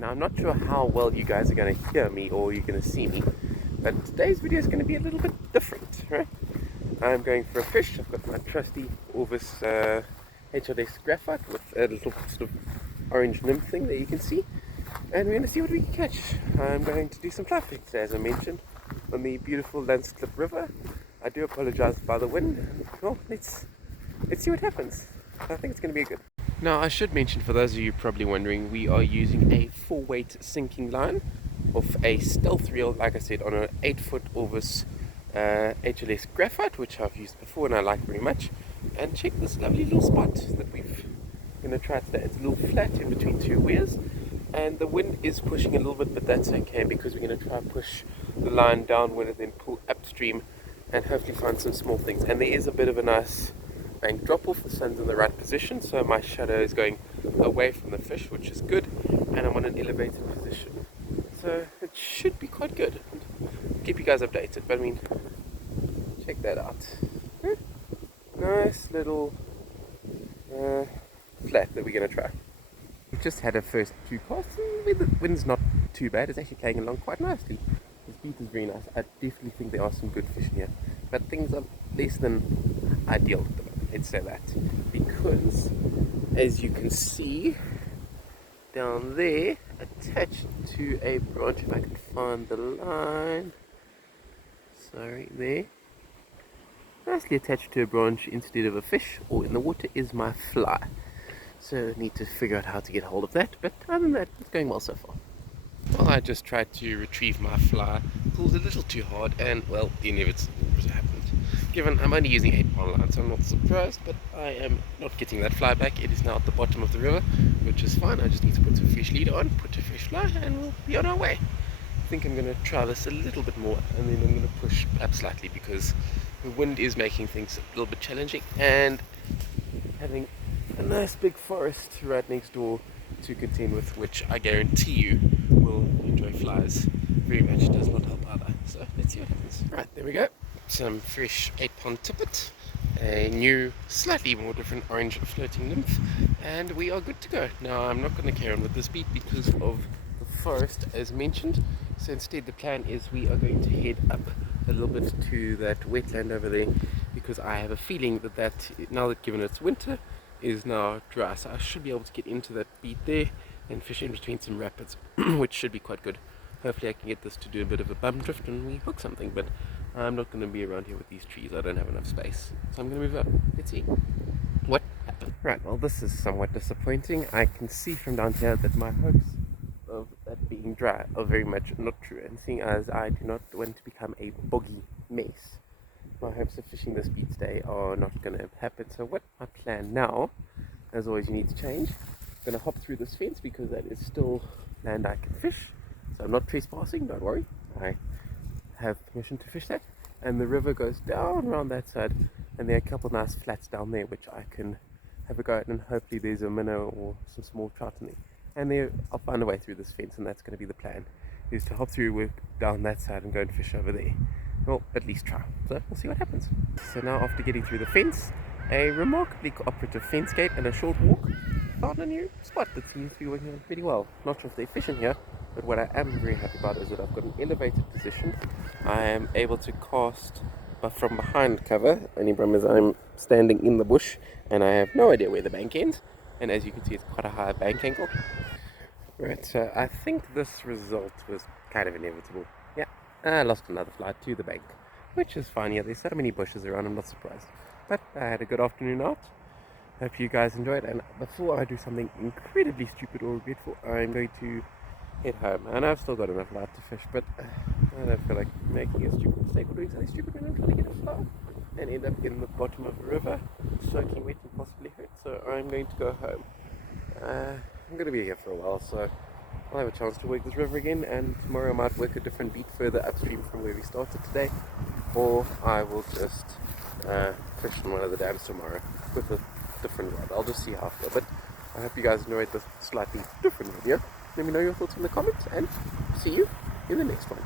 Now I'm not sure how well you guys are going to hear me or you're going to see me, but today's video is going to be a little bit different, right? I'm going for a fish. I've got my trusty Orvis HLS graphite with a little sort of orange nymph thing that you can see, and we're going to see what we can catch. I'm going to do some fly fishing today, as I mentioned, on the beautiful Landslip River. I do apologize by the wind. Well, let's see what happens. I think it's going to be good. Now I should mention, for those of you probably wondering, we are using a 4-weight sinking line of a stealth reel, like I said, on an 8-foot Orvis HLS graphite, which I've used before and I like very much. And check this lovely little spot that we're going to try today. It's a little flat in between two weirs, and the wind is pushing a little bit, but that's okay because we're going to try and push the line downwind and then pull upstream and hopefully find some small things. And there is a bit of a nice bank drop off. The sun's in the right position, so my shadow is going away from the fish, which is good, and I'm on an elevated position, so it should be quite good. Keep you guys updated, but I mean, check that out. Nice little flat that we're going to try. We've just had our first 2 casts, and the wind's not too bad. It's actually playing along quite nicely. This beat is very nice. I definitely think there are some good fish in here, but things are less than ideal at the moment. Let's say that, because as you can see down there, attached to a branch, if I can find the line, sorry, there, nicely attached to a branch instead of a fish or in the water, is my fly. So I need to figure out how to get hold of that, but other than that, it's going well so far. Well, I just tried to retrieve my fly, pulled a little too hard, and well, the inevitable happened. Given I'm only using 8-pound line, so I'm not surprised, but I am not getting that fly back. It is now at the bottom of the river, which is fine. I just need to put a fish leader on, put a fish fly, and we'll be on our way. I think I'm going to try this a little bit more, and then I'm going to push up slightly because the wind is making things a little bit challenging, and having a nice big forest right next door to contend with, which I guarantee you will enjoy flies very much, does not help either. So let's see what happens. Right, there we go. Some fresh 8-pound tippet, a new slightly more different orange floating nymph, and we are good to go. Now I'm not going to carry on with this beat because of the forest as mentioned, so instead the plan is we are going to head up a little bit to that wetland over there, because I have a feeling that now that given it's winter, is now dry, so I should be able to get into that beat there and fish in between some rapids, which should be quite good. Hopefully I can get this to do a bit of a bum drift and we hook something, but I'm not going to be around here with these trees. I don't have enough space, so I'm going to move up. Let's see what happens. Right, well, this is somewhat disappointing. I can see from down here that my hopes of that being dry are very much not true, and seeing as I do not want to become a boggy mess, my hopes of fishing this beat today are not going to happen. So what my plan now, as always, you need to change. I'm going to hop through this fence because that is still land I can fish, so I'm not trespassing, don't worry, I have permission to fish that. And the river goes down around that side, and there are a couple nice flats down there which I can have a go at, and hopefully there's a minnow or some small trout in there. And there I'll find a way through this fence, and that's going to be the plan, is to hop through, work down that side and go and fish over there. Well, at least try. So we'll see what happens. So now, after getting through the fence, a remarkably cooperative fence gate and a short walk, found a new spot that seems to be working out pretty well. Not sure if they're fishing here, but what I am very happy about is that I've got an elevated position. I am able to cast from behind cover, only problem is I'm standing in the bush and I have no idea where the bank ends, and as you can see it's quite a high bank angle. Right, so I think this result was kind of inevitable. Yeah, I lost another fly to the bank, which is fine. Yeah, there's so many bushes around, I'm not surprised. But I had a good afternoon out. Hope you guys enjoyed, and before I do something incredibly stupid or regretful, I'm going to head home. And I've still got enough light to fish, but I don't feel like making a stupid mistake or doing something stupid when I'm trying to get a fly and end up in the bottom of the river, soaking wet and possibly hurt. So I'm going to go home. I'm going to be here for a while, so I'll have a chance to work this river again, and tomorrow I might work a different beat further upstream from where we started today, or I will just fish on one of the dams tomorrow with a different rod. I'll just see how I feel, but I hope you guys enjoyed this slightly different video. Let me know your thoughts in the comments, and see you in the next one.